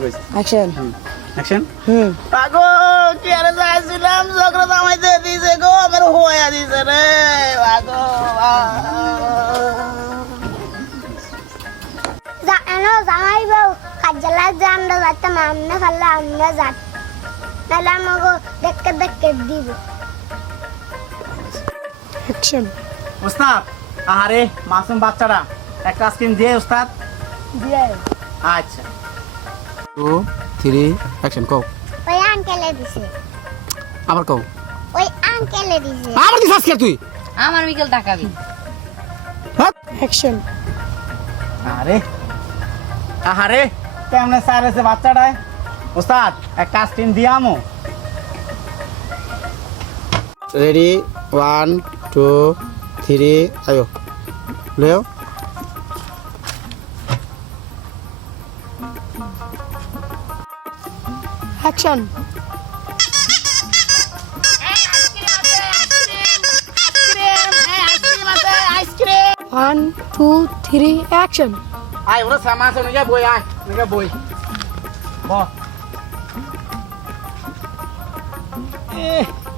Action action action হুম পাগো কি আরে দিছে গো আমার হইয়া দিছে রে পাগো যা এনো যাইব কাজলা জান দা যাতে মামনে ফালে আমরা যাত তাহলে মগো দেখকে দেখকে দিব অ্যাকশন ওস্তাদ আহারে মাসুম বাচ্চারা একটা আইসক্রিম দিয়ে ওস্তাদ দিয়ে আচ্ছা two, three, action, go. Oi, uncle, this is. Amar go. Oi, uncle, this is. Amar, this is here, tui. Amar, Michael, daka bi. What? Action. Aare. Aare. Te amne saare se baat chada hai. Ustad, ek cast team diya mo. Ready, one, two, three, ayo. Leo. Action. One, two, three, action. I want to summon some of boy. I boy. Oh.